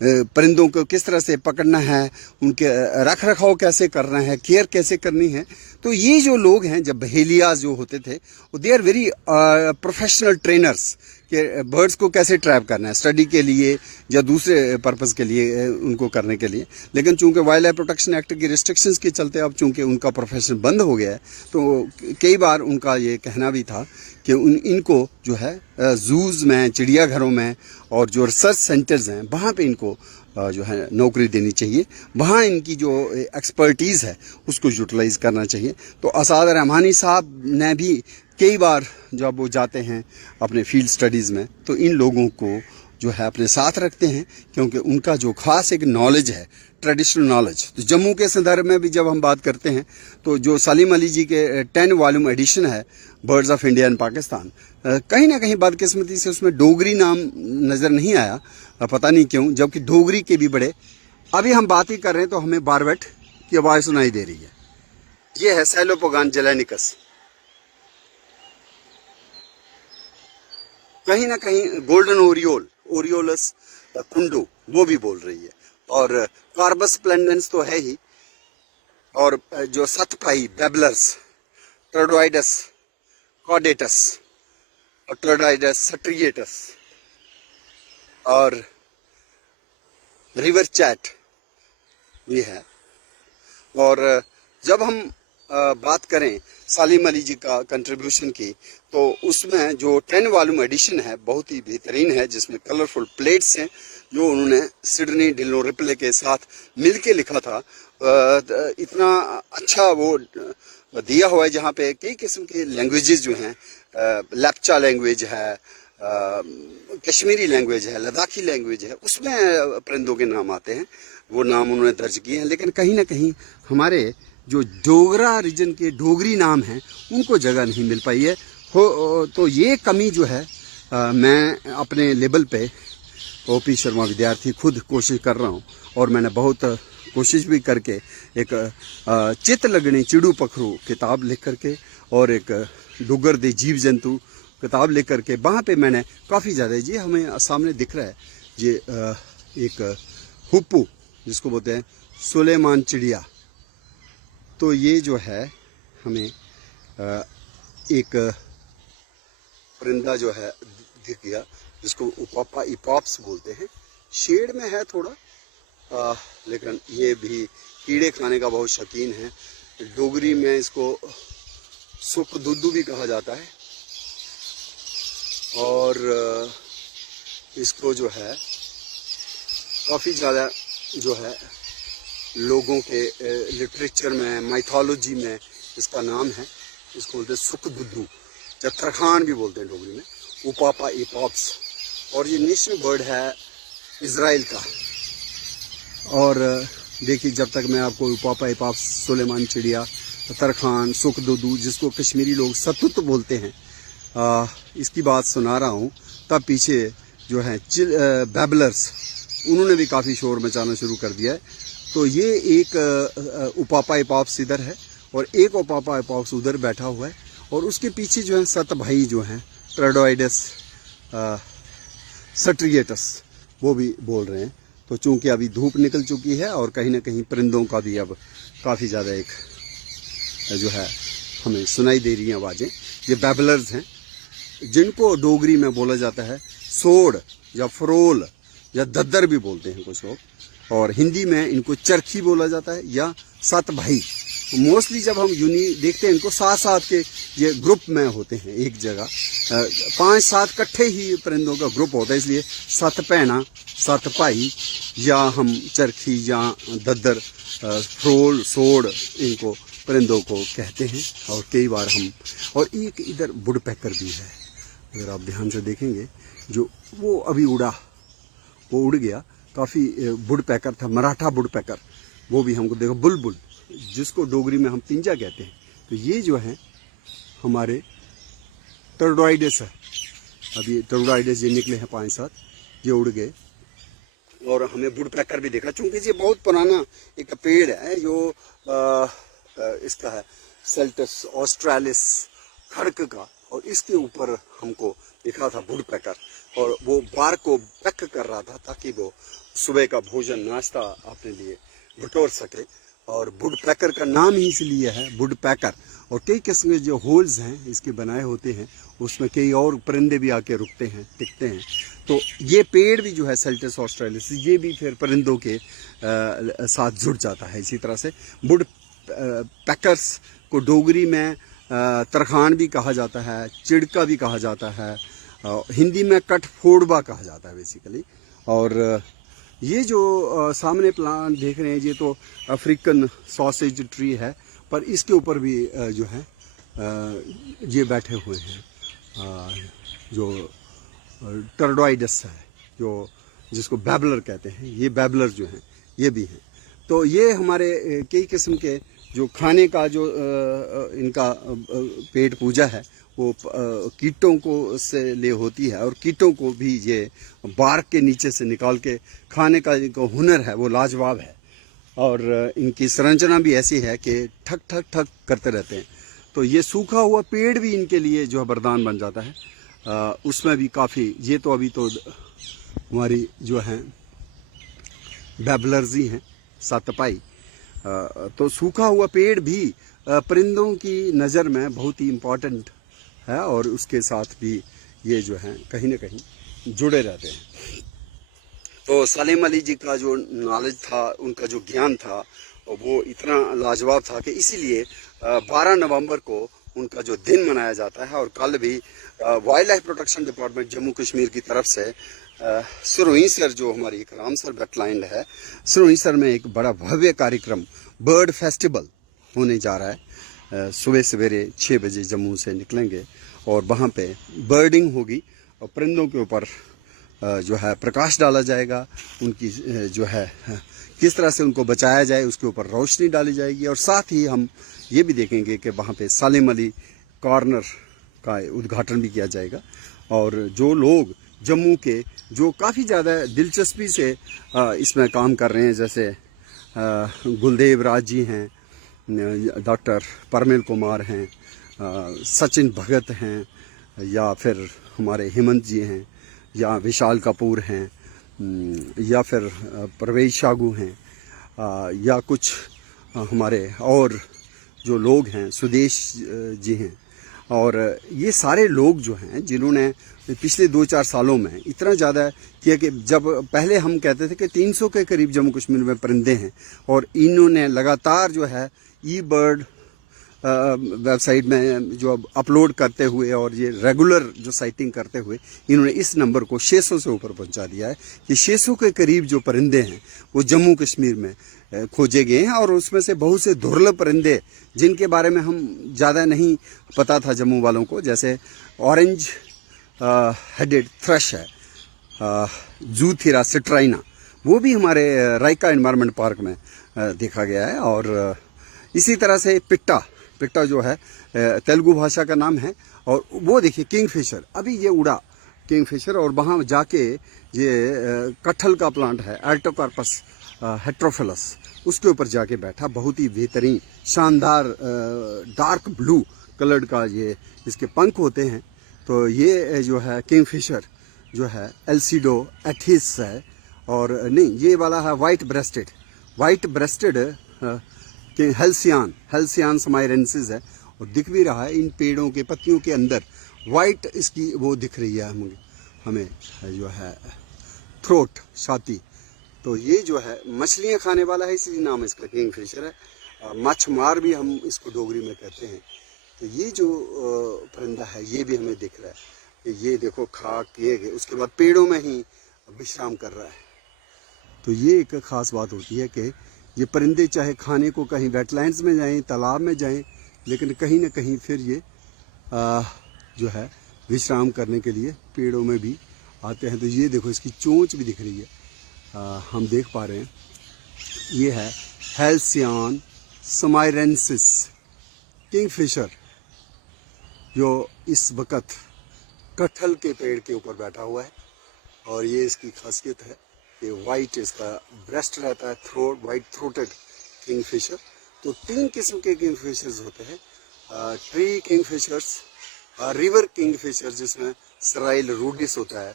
परिंदों को किस तरह से पकड़ना है, उनके रख रखाव कैसे करना है, केयर कैसे करनी है। तो ये जो लोग हैं, जब बहेलियाज जो होते थे, they are very professional trainers कि बर्ड्स को कैसे ट्रैप करना है, स्टडी के लिए या दूसरे पर्पज़ के लिए उनको करने के लिए। लेकिन चूंकि वाइल्ड लाइफ प्रोटेक्शन एक्ट की रिस्ट्रिक्शंस के चलते अब चूंकि उनका प्रोफेशन बंद हो गया है, तो कई बार उनका ये कहना भी था कि इनको जो है जूज़ में, चिड़ियाघरों में और जो रिसर्च सेंटर्स हैं वहाँ पे इनको जो है नौकरी देनी चाहिए, वहाँ इनकी जो एक्सपर्टीज़ है उसको यूटिलाइज़ करना चाहिए। तो असाद रहमानी साहब ने भी कई बार जब वो जाते हैं अपने फील्ड स्टडीज़ में तो इन लोगों को जो है अपने साथ रखते हैं, क्योंकि उनका जो खास एक नॉलेज है, ट्रेडिशनल नॉलेज। तो जम्मू के संदर्भ में भी जब हम बात करते हैं तो जो सलीम अली जी के 10 वॉल्यूम एडिशन है birds of India and Pakistan, कहीं ना कहीं बदकिस्मती से उसमें डोगरी नाम नज़र नहीं आया, पता नहीं क्यों, जबकि डोगरी के भी बड़े। अभी हम बात ही कर रहे हैं तो हमें बारबट की आवाज़ सुनाई दे रही है। ये है सैलोपोगान जेलेनिकस। कहीं ना कहीं गोल्डन ओरियोल, ओरियोलस कुंडू, वो भी बोल रही है। और कार्बस स्प्लेंडेंस तो है ही, और जो सतपाई बेबलर्स, टर्डोइडस कॉडेटस और टर्डोइडस सट्रिएटस और रिवर चैट भी है। और जब हम बात करें सलीम अली जी का कंट्रीब्यूशन की, तो उसमें जो 10 वॉल्यूम एडिशन है बहुत ही बेहतरीन है, जिसमें कलरफुल प्लेट्स हैं जो उन्होंने सिडनी डिलो रिप्ले के साथ मिलके लिखा था। इतना अच्छा वो दिया हुआ है, जहाँ पे कई किस्म के लैंग्वेजेस जो हैं, लेप्चा लैंग्वेज है, कश्मीरी लैंग्वेज है, लद्दाखी लैंग्वेज है, उसमें परिंदों के नाम आते हैं, वो नाम उन्होंने दर्ज किए हैं। लेकिन कहीं ना कहीं हमारे जो डोगरा रीजन के डोगरी नाम हैं उनको जगह नहीं मिल पाई है। तो ये कमी जो है मैं अपने लेवल पे ओपी शर्मा विद्यार्थी खुद कोशिश कर रहा हूँ, और मैंने बहुत कोशिश भी करके एक चित लगनी चिड़ू पखरू किताब लिख करके और एक डुगर दे जीव जंतु किताब लिख करके, वहाँ पे मैंने काफ़ी ज़्यादा, जी हमें सामने दिख रहा है ये एक हुप्पू जिसको बोलते हैं सुलेमान चिड़िया। तो ये जो है हमें एक परिंदा जो है दिख गया जिसको उपापा इपॉप्स बोलते हैं। शेड में है थोड़ा, लेकिन ये भी कीड़े खाने का बहुत शौकीन है। डोगरी में इसको सुख दुद्दू भी कहा जाता है, और इसको जो है काफ़ी ज़्यादा जो है लोगों के लिटरेचर में, माइथोलॉजी में इसका नाम है, इसको बोलते हैं सुख दुद्दू, या तरखान भी बोलते हैं डोगरी में, उपापा इपॉप्स। और ये नेशनल बर्ड है इज़राइल का। और देखिए, जब तक मैं आपको उपापा इपॉप्स, सुलेमान चिड़िया, तरखान, सुख दुद्दू, जिसको कश्मीरी लोग सतुत बोलते हैं, इसकी बात सुना रहा हूँ, तब पीछे जो है बैबलर्स, उन्होंने भी काफ़ी शोर मचाना शुरू कर दिया है। तो ये एक उपापा इपॉप्स इधर है और एक उपापा इपॉप्स उधर बैठा हुआ है, और उसके पीछे जो है 7 भाई जो हैं ट्रेडोइडस सट्रिएटस, वो भी बोल रहे हैं। तो चूंकि अभी धूप निकल चुकी है और कहीं ना कहीं परिंदों का भी अब काफ़ी ज़्यादा एक जो है हमें सुनाई दे रही हैं आवाज़ें। ये बैबलर्स हैं जिनको डोगरी में बोला जाता है सोड़ या फरोल या दद्दर भी बोलते हैं कुछ लोग, और हिंदी में इनको चरखी बोला जाता है या 7 भाई। मोस्टली जब हम यूनी देखते हैं इनको 7-7 के ये ग्रुप में होते हैं एक जगह, 5-7 इकट्ठे ही परिंदों का ग्रुप होता है, इसलिए 7 भैना 7 भाई, या हम चरखी या दद्दर, फरोल, सोड़ इनको परिंदों को कहते हैं। और कई बार हम, और एक इधर वुड पैकर भी है, अगर आप ध्यान से देखेंगे, जो वो अभी उड़ा, वो उड़ गया, काफ़ी वुड पैकर था, मराठा वुड पैकर, वो भी हमको देखो, बुलबुल जिसको डोगरी में हम पिंजा कहते हैं। तो ये जो है हमारे टर्डोइडस है, अभी टर्डोइडस ये निकले हैं 5-7, ये उड़ गए। और हमें वुड पैकर भी देखा, चूँकि ये बहुत पुराना एक पेड़ है जो इसका है सेल्टस ऑस्ट्रेलिस खड़क का, और इसके ऊपर हमको दिखा था वुड पैकर, और वो बार को पैक कर रहा था ताकि वो सुबह का भोजन नाश्ता अपने लिए बटोर सके। और वुड पैकर का नाम ही इसलिए है वुड पैकर। और कई किस्म के जो होल्स हैं इसके बनाए होते हैं, उसमें कई और परिंदे भी आके रुकते हैं, टिकते हैं। तो ये पेड़ भी जो है सेल्टस ऑस्ट्रेलिस, ये भी फिर परिंदों के साथ जुड़ जाता है। इसी तरह से वुड पैकर्स को डोगरी में तरखान भी कहा जाता है, चिड़का भी कहा जाता है, हिंदी में कठफोड़वा कहा जाता है बेसिकली। और ये जो सामने प्लांट देख रहे हैं ये तो अफ्रीकन सॉसेज ट्री है, पर इसके ऊपर भी जो है ये बैठे हुए हैं जो टर्डोइडस है, जो जिसको बैबलर कहते हैं, ये बैबलर जो हैं ये भी हैं। तो ये हमारे कई किस्म के जो खाने का जो इनका पेट पूजा है वो कीटों को से ले होती है, और कीटों को भी ये बार्क के नीचे से निकाल के खाने का जो हुनर है वो लाजवाब है। और इनकी संरचना भी ऐसी है कि ठक ठक ठक करते रहते हैं। तो ये सूखा हुआ पेड़ भी इनके लिए जो है वरदान बन जाता है। उसमें भी काफ़ी, ये तो अभी तो हमारी जो हैं बैबलर्स ही हैं, सातपाई। तो सूखा हुआ पेड़ भी परिंदों की नज़र में बहुत ही इम्पोर्टेंट है, और उसके साथ भी ये जो हैं कहीं ना कहीं जुड़े रहते हैं। तो सलीम अली जी का जो नॉलेज था, उनका जो ज्ञान था वो इतना लाजवाब था कि इसीलिए 12 नवंबर को उनका जो दिन मनाया जाता है। और कल भी wild life protection department Jammu Kashmir की तरफ से सुरईसर जो हमारी एक रामसर वेटलैंड है, सुरईसर में एक बड़ा भव्य कार्यक्रम बर्ड फेस्टिवल होने जा रहा है। सुबह सवेरे 6 बजे जम्मू से निकलेंगे और वहाँ पे बर्डिंग होगी और परिंदों के ऊपर जो है प्रकाश डाला जाएगा। उनकी जो है किस तरह से उनको बचाया जाए उसके ऊपर रोशनी डाली जाएगी। और साथ ही हम ये भी देखेंगे कि वहाँ पे सलीम अली कॉर्नर का उद्घाटन भी किया जाएगा। और जो लोग जम्मू के जो काफ़ी ज़्यादा दिलचस्पी से इसमें काम कर रहे हैं, जैसे गुलदेव राज जी हैं, डॉक्टर परमेल कुमार हैं, सचिन भगत हैं, या फिर हमारे हेमंत जी हैं, या विशाल कपूर हैं, या फिर परवेज शागू हैं, या कुछ हमारे और जो लोग हैं, सुदेश जी हैं। और ये सारे लोग जो हैं जिन्होंने पिछले 2-4 सालों में इतना ज़्यादा किया कि जब पहले हम कहते थे कि 300 के करीब जम्मू कश्मीर में परिंदे हैं, और इन्होंने लगातार जो है ई बर्ड वेबसाइट में जो अपलोड करते हुए और ये रेगुलर जो साइटिंग करते हुए इन्होंने इस नंबर को 600 से ऊपर पहुंचा दिया है कि 600 के करीब जो परिंदे हैं वो जम्मू कश्मीर में खोजे गए हैं। और उसमें से बहुत से दुर्लभ परिंदे जिनके बारे में हम ज़्यादा नहीं पता था जम्मू वालों को, जैसे ऑरेंज हेडेड थ्रश है, जूथिरा सिट्राइना, वो भी हमारे रायका एनवायरनमेंट पार्क में देखा गया है। और इसी तरह से पिट्टा जो है तेलुगु भाषा का नाम है। और वो देखिए किंगफिशर, अभी ये उड़ा किंगफिशर, और वहाँ जाके ये कटहल का प्लांट है एल्टोकार्पस हेट्रोफिलस, उसके ऊपर जाके बैठा। बहुत ही बेहतरीन शानदार डार्क ब्लू कलर्ड का ये इसके पंख होते हैं। तो ये जो है किंगफिशर जो है एल्सिडो एथिस है, और नहीं ये वाला है वाइट ब्रेस्टेड हेल्सियान समाइरेंसिस है। और दिख भी रहा है इन पेड़ों के पत्तियों के अंदर वाइट इसकी वो दिख रही है हमें जो है थ्रोट, छाती। तो ये जो है मछलियाँ खाने वाला है, इसलिए नाम इसका किंगफिशर है। मच्छमार भी हम इसको डोगरी में कहते हैं। तो ये जो परिंदा है ये भी हमें दिख रहा है कि ये देखो खा किए गए उसके बाद पेड़ों में ही विश्राम कर रहा है। तो ये एक ख़ास बात होती है कि ये परिंदे चाहे खाने को कहीं वेटलैंड्स में जाएं, तालाब में जाएं, लेकिन कहीं ना कहीं फिर ये जो है विश्राम करने के लिए पेड़ों में भी आते हैं। तो ये देखो इसकी चोंच भी दिख रही है, हम देख पा रहे हैं। ये है हेल्सियान समाइरेंसिस किंगफिशर, जो इस वक्त कटहल के पेड़ के ऊपर बैठा हुआ है। और ये इसकी खासियत है कि वाइट इसका ब्रेस्ट रहता है, थ्रोट वाइट थ्रोटेड किंगफिशर। तो 3 किस्म के किंगफिशर्स होते हैं, ट्री किंगफिशर्स, रिवर किंगफिशर जिसमें सराइल रूडिस होता है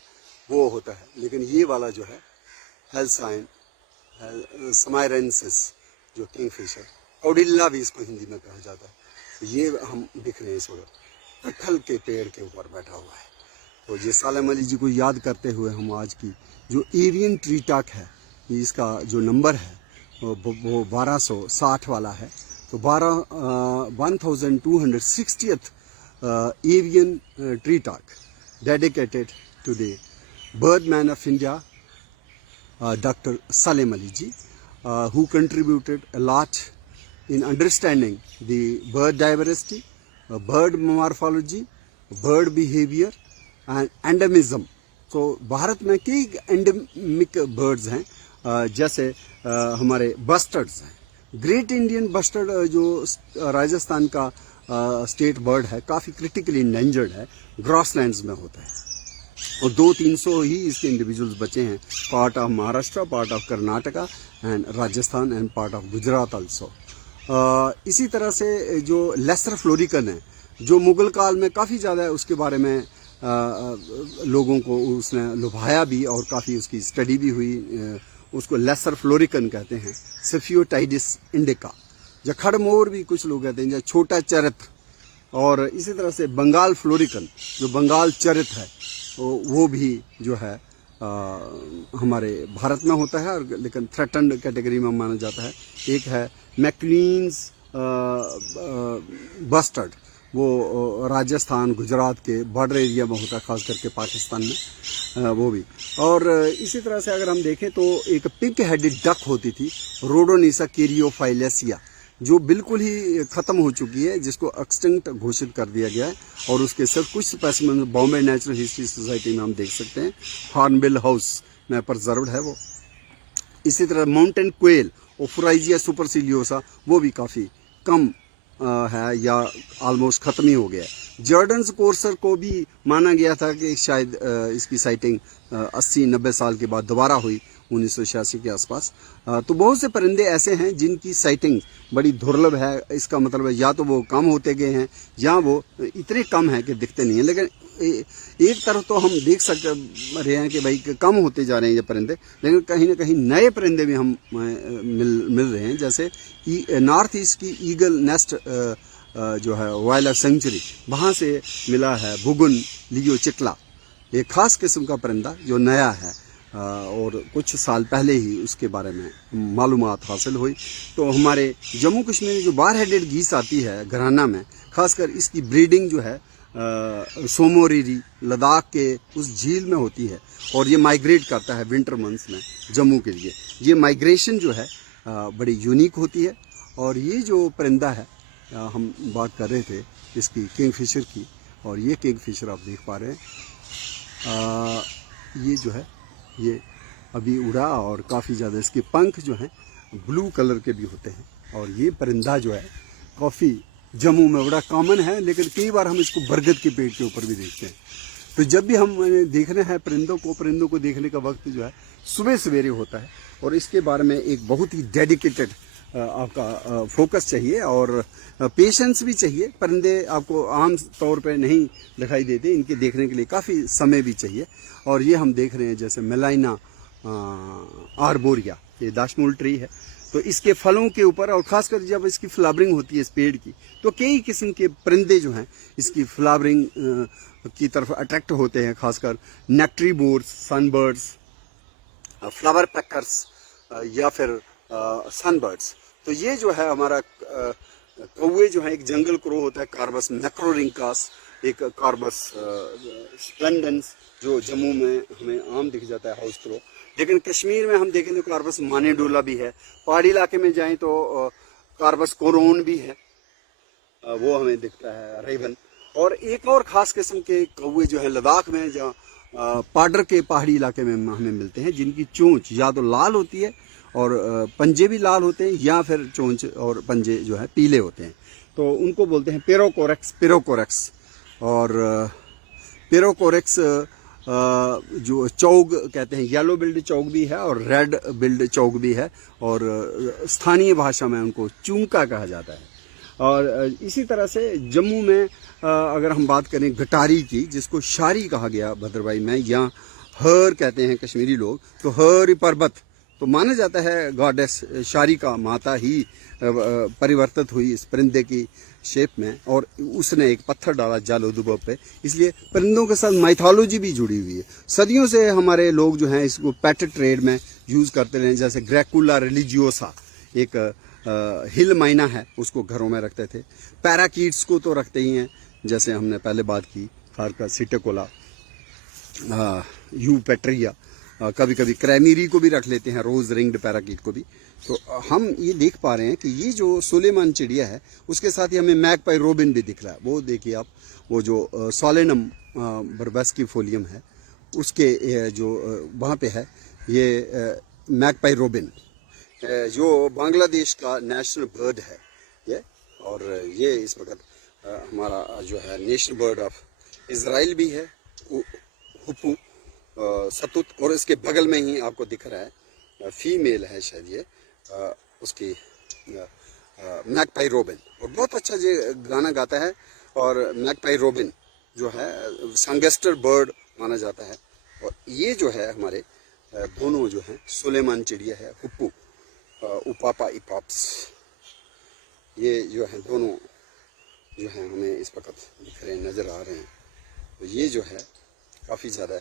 वो होता है, लेकिन ये वाला जो है हेल्साइन समाइरेंसिस जो किंगफिशर, औडिल्ला भी इसको हिंदी में कहा जाता है। तो ये हम दिख रहे हैं इस वक्त कटहल के पेड़ के ऊपर बैठा हुआ है। तो ये सलीम अली जी को याद करते हुए हम आज की जो एवियन ट्री टॉक है, इसका जो नंबर है वो 1260 वाला है। तो 1260th avian tree talk dedicated to the bird man of India Dr. Salem Ali ji, who contributed a lot in understanding the bird diversity, bird morphology, bird behavior and endemism. तो भारत में कई endemic birds हैं, जैसे हमारे bustards हैं. Great Indian bustard जो राजस्थान का state bird है, काफ़ी क्रिटिकली इंडेंजर्ड है, ग्रॉसलैंड्स में होता है और 200-300 ही इसके इंडिविजुअल्स बचे हैं. Part of Maharashtra, part of Karnataka and Rajasthan and part of Gujarat also. इसी तरह से जो लेसर फ्लोरिकन है, जो मुगल काल में काफ़ी ज़्यादा उसके बारे में लोगों को उसने लुभाया भी और काफ़ी उसकी स्टडी भी हुई. उसको लेसर फ्लोरिकन कहते हैं, सेफियोटाइडिस इंडिका. या खड़मोर भी कुछ लोग कहते हैं, या छोटा चरित्र. और इसी तरह से बंगाल फ्लोरिकन, जो बंगाल चरित्र है, वो भी जो है हमारे भारत में होता है, और लेकिन थ्रेटन्ड कैटेगरी में माना जाता है. एक है मैक्लीन्स बस्टर्ड, वो राजस्थान गुजरात के बॉर्डर एरिया में होता है, खास करके पाकिस्तान में वो भी. और इसी तरह से अगर हम देखें तो एक पिंक हेडेड डक होती थी, रोडोनिसा कैरियोफाइलेसिया, जो बिल्कुल ही ख़त्म हो चुकी है, जिसको एक्सटिंक्ट घोषित कर दिया गया है. और उसके सिर्फ कुछ specimen Bombay natural history society में हम देख सकते हैं, हॉर्नबिल हाउस में प्रिजर्व्ड है वो. इसी तरह माउंटेन क्वेल ओफोराइजिया सुपरसिलियोसा, वो भी काफ़ी कम है या ऑलमोस्ट ख़त्म ही हो गया है. जॉर्डन्स कोर्सर को भी माना गया था कि शायद इसकी साइटिंग 80-90 साल के बाद दोबारा हुई, 1986 के आसपास. तो बहुत से परिंदे ऐसे हैं जिनकी साइटिंग बड़ी दुर्लभ है. इसका मतलब है या तो वो कम होते गए हैं या वो इतने कम हैं कि दिखते नहीं हैं. लेकिन एक तरफ तो हम देख सकते रहे हैं कि भाई कम होते जा रहे हैं ये परिंदे, लेकिन कहीं ना कहीं नए परिंदे भी हम मिल रहे हैं. जैसे नॉर्थ ईस्ट की ईगल नेस्ट जो है वाइल्ड लाइफ सेंचुरी, वहाँ से मिला है बुगुन लियो चिकला, एक खास किस्म का परिंदा जो नया है और कुछ साल पहले ही उसके बारे में मालूमात हासिल हुई. तो हमारे जम्मू कश्मीर में जो बार हेडेड गीस आती है घराना में, खासकर इसकी ब्रीडिंग जो है सोमोरीरी लद्दाख के उस झील में होती है, और ये माइग्रेट करता है विंटर मंथ्स में जम्मू के लिए. ये माइग्रेशन जो है बड़ी यूनिक होती है. और ये जो परिंदा है, हम बात कर रहे थे इसकी किंगफिशर की, और ये किंगफिशर आप देख पा रहे हैं, ये जो है ये अभी उड़ा, और काफ़ी ज़्यादा इसके पंख जो हैं ब्लू कलर के भी होते हैं. और ये परिंदा जो है काफ़ी जम्मू में बड़ा कॉमन है, लेकिन कई बार हम इसको बरगद के पेड़ के ऊपर भी देखते हैं. तो जब भी हम देखने हैं परिंदों को देखने का वक्त जो है सुबह सवेरे होता है. और इसके बारे में एक बहुत ही डेडिकेटेड आपका फोकस चाहिए और पेशेंस भी चाहिए. परिंदे आपको आम तौर पे नहीं दिखाई देते, इनके देखने के लिए काफ़ी समय भी चाहिए. और ये हम देख रहे हैं जैसे मेलाइना आर्बोरिया, ये दाशमूल ट्री है, तो इसके फलों के ऊपर, और खासकर जब इसकी फ्लावरिंग होती है इस पेड़ की, तो कई किस्म के परिंदे जो हैं इसकी फ्लावरिंग की तरफ अट्रैक्ट होते हैं, खासकर नेक्ट्रीबोर्ड्स, सनबर्ड्स, फ्लावर पैकर्स या फिर सनबर्ड्स. तो ये जो है हमारा कौवे जो है, एक जंगल क्रो होता है कार्बस मैक्रोरिंकास, एक कार्बस स्प्लेंडेंस जो जम्मू में हमें आम दिख जाता है हाउस क्रो. लेकिन कश्मीर में हम देखें तो कार्बस मानेडोला भी है. पहाड़ी इलाके में जाएं तो कार्बस कोरोन भी है, वो हमें दिखता है, रेवन. और एक और ख़ास किस्म के कौवे जो है लद्दाख में, जहाँ पाडर के पहाड़ी इलाके में हमें मिलते हैं, जिनकी चोंच या तो लाल होती है और पंजे भी लाल होते हैं, या फिर चोंच और पंजे जो है पीले होते हैं. तो उनको बोलते हैं पिरोकोरेक्स. और पिरोकोरेक्स जो चौग कहते हैं, येलो बिल्ड चौग भी है और रेड बिल्ड चौग भी है, और स्थानीय भाषा में उनको चूंका कहा जाता है. और इसी तरह से जम्मू में अगर हम बात करें गटारी की, जिसको शारी कहा गया भद्रवाही में, या हर कहते हैं कश्मीरी लोग, तो हर पर्वत तो माना जाता है गॉडेस शारी का माता ही परिवर्तित हुई इस परिंदे की शेप में, और उसने एक पत्थर डाला जालोदुबब पे. इसलिए परिंदों के साथ माइथोलॉजी भी जुड़ी हुई है. सदियों से हमारे लोग जो हैं इसको पेट ट्रेड में यूज़ करते रहे. जैसे ग्रैकुला रिलीजियोसा, एक हिल माइना है, उसको घरों में रखते थे. पैराकीट्स को तो रखते ही हैं, जैसे हमने पहले बात की, खारका सिटेकोला, यू पेट्रिया, कभी कभी क्रैमीरी को भी रख लेते हैं, रोज रिंग्ड पैराकीट को भी। तो हम ये देख पा रहे हैं कि ये जो सुलेमान चिड़िया है उसके साथ ही हमें मैगपाई रोबिन भी दिख रहा है। वो देखिए आप, वो जो सोलेनम बर्बास्कीफोलियम है उसके जो वहाँ पे है ये मैगपाई रोबिन, जो बांग्लादेश का नेशनल बर्ड है ये। और ये इस वक्त हमारा जो है नेशनल बर्ड ऑफ इजराइल भी है, हुप्पू सतुत। और इसके बगल में ही आपको दिख रहा है फीमेल है शायद ये उसकी मैगपाई रोबिन, और बहुत अच्छा ये गाना गाता है। और मैगपाई रोबिन जो है संगेस्टर बर्ड माना जाता है। और ये जो है हमारे दोनों जो है सुलेमान चिड़िया है, हुप्पू उपापा इपॉप्स, ये जो है दोनों जो है हमें इस वक्त दिख रहे हैं, नज़र आ रहे हैं। तो ये जो है काफ़ी ज़्यादा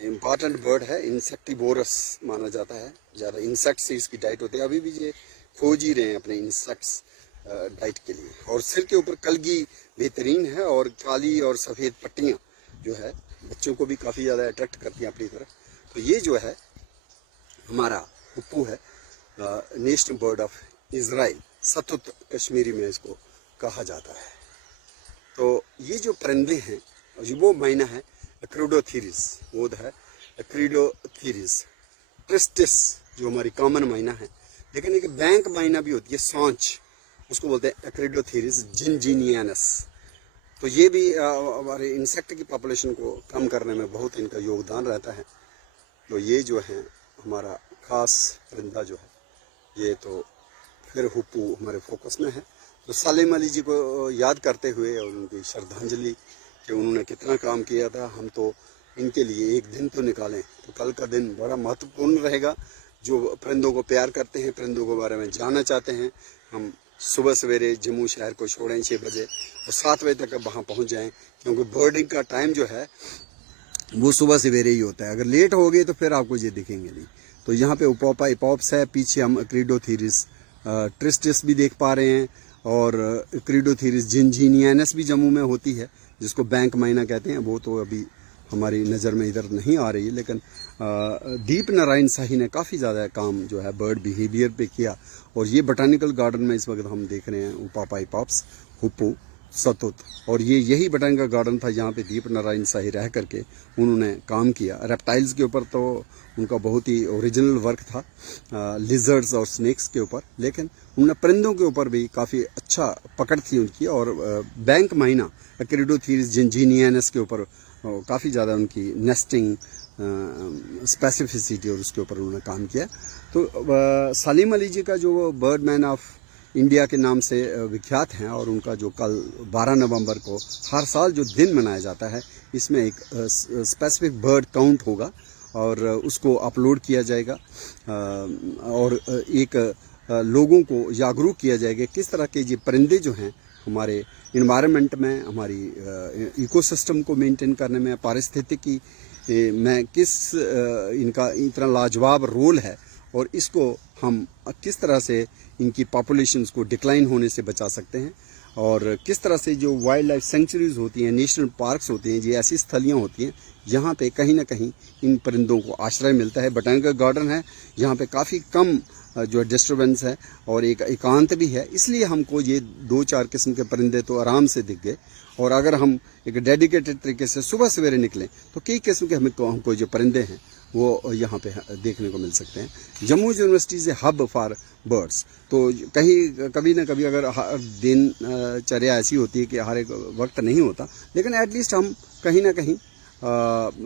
इम्पॉर्टेंट बर्ड है, इंसेक्टिवोरस माना जाता है, ज़्यादा इंसेक्ट से इसकी डाइट होती है। अभी भी ये खोज ही रहे हैं अपने इंसेक्ट्स डाइट के लिए। और सिर के ऊपर कलगी बेहतरीन है, और काली और सफ़ेद पट्टियाँ जो है बच्चों को भी काफ़ी ज़्यादा अट्रैक्ट करती हैं अपनी तरफ। तो ये जो है हमारा हुप्पू है, नेशनल बर्ड ऑफ इजराइल, सतुत कश्मीरी में इसको कहा जाता है। तो ये जो परिंदे हैं वो मैना है एक्रिडोथीरिस, वो है एक्रिडोथीरिस ट्रिस्टिस जो हमारी कॉमन मैना है। लेकिन एक बैंक मैना भी होती है, सांच, उसको बोलते हैं एक्रिडोथीरिस जिनजिनियानस। तो ये भी हमारे इंसेक्ट की पॉपुलेशन को कम करने में बहुत इनका योगदान रहता है। तो ये जो है हमारा खास परिंदा जो है ये, तो फिर हुप्पू हमारे फोकस में है। तो सालेम अली जी को याद करते हुए और उनकी श्रद्धांजलि कि उन्होंने कितना काम किया था, हम तो इनके लिए एक दिन तो निकालें। तो कल का दिन बड़ा महत्वपूर्ण रहेगा। जो परिंदों को प्यार करते हैं, परिंदों के बारे में जानना चाहते हैं, हम सुबह सवेरे जम्मू शहर को छोड़ें 6 बजे और 7 बजे तक वहाँ पहुँच जाएं, क्योंकि बर्डिंग का टाइम जो है वो सुबह सवेरे ही होता है। अगर लेट हो गए तो फिर आपको ये दिखेंगे नहीं। तो यहाँ पे उपोपा इपॉप्स है, पीछे हम एक्रिडोथीरिस ट्रिस्टिस भी देख पा रहे हैं, और एक्रिडोथीरिस जिनजिनियानस भी जम्मू में होती है, जिसको बैंक मैना कहते हैं। वो तो अभी हमारी नज़र में इधर नहीं आ रही है, लेकिन दीप नारायण शाही ने काफ़ी ज़्यादा काम जो है बर्ड बिहेवियर पे किया। और ये बोटानिकल गार्डन में इस वक्त हम देख रहे हैं उपोपा इपॉप्स, हुप्पू सतुत। और ये यही बोटानिकल गार्डन था जहाँ पे दीप नारायण शाही रह करके उन्होंने काम किया। रेप्टाइल्स के ऊपर तो उनका बहुत ही ओरिजिनल वर्क था, लिजर्ड्स और स्नेक्स के ऊपर, लेकिन उन्होंने परिंदों के ऊपर भी काफ़ी अच्छा पकड़ थी उनकी। और बैंक मैना एक्रिडोथीरिस जिनजिनियानस के ऊपर काफ़ी ज़्यादा उनकी नेस्टिंग स्पेसिफिसिटी और उसके ऊपर उन्होंने काम किया। तो सलीम अली जी का जो बर्डमैन ऑफ इंडिया के नाम से विख्यात हैं, और उनका जो कल 12 नवंबर को हर साल जो दिन मनाया जाता है, इसमें एक स्पेसिफिक बर्ड काउंट होगा और उसको अपलोड किया जाएगा, और एक लोगों को जागरूक किया जाएगा किस तरह के ये परिंदे जो हैं हमारे इन्वायरमेंट में, हमारी इकोसिस्टम को मेंटेन करने में, पारिस्थितिकी में किस इनका इतना लाजवाब रोल है, और इसको हम किस तरह से इनकी पॉपुलेशंस को डिक्लाइन होने से बचा सकते हैं, और किस तरह से जो वाइल्ड लाइफ सेंचुरीज होती हैं, नेशनल पार्क्स होती हैं, ये ऐसी स्थलियाँ होती हैं जहाँ पे कहीं ना कहीं इन परिंदों को आश्रय मिलता है। बोटानिकल गार्डन है जहाँ पे काफ़ी कम जो डिस्टर्बेंस है और एक एकांत भी है, इसलिए हमको ये 2-4 किस्म के परिंदे तो आराम से दिख गए। और अगर हम एक डेडिकेटेड तरीके से सुबह सवेरे निकलें तो कई किस्म के हमको जो परिंदे हैं वो यहाँ पे देखने को मिल सकते हैं। Jammu university is a hub for birds. तो कहीं कभी ना कभी अगर हर दिन चर्या ऐसी होती है कि हर एक वक्त नहीं होता, लेकिन एटलीस्ट हम कहीं ना कहीं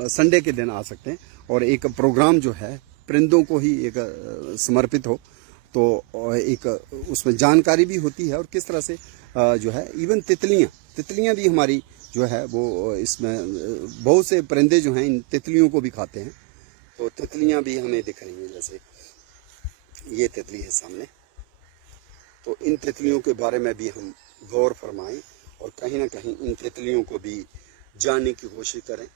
संडे के दिन आ सकते हैं, और एक प्रोग्राम जो है परिंदों को ही एक समर्पित हो, तो एक उसमें जानकारी भी होती है। और किस तरह से जो है इवन तितलियाँ भी हमारी जो है वो, इसमें बहुत से परिंदे जो हैं इन तितलियों को भी खाते हैं। तो तितलियाँ भी हमें दिख रही हैं, जैसे ये तितली है सामने। तो इन तितलियों के बारे में भी हम गौर फरमाएं और कहीं ना कहीं इन तितलियों को भी जानने की कोशिश करें।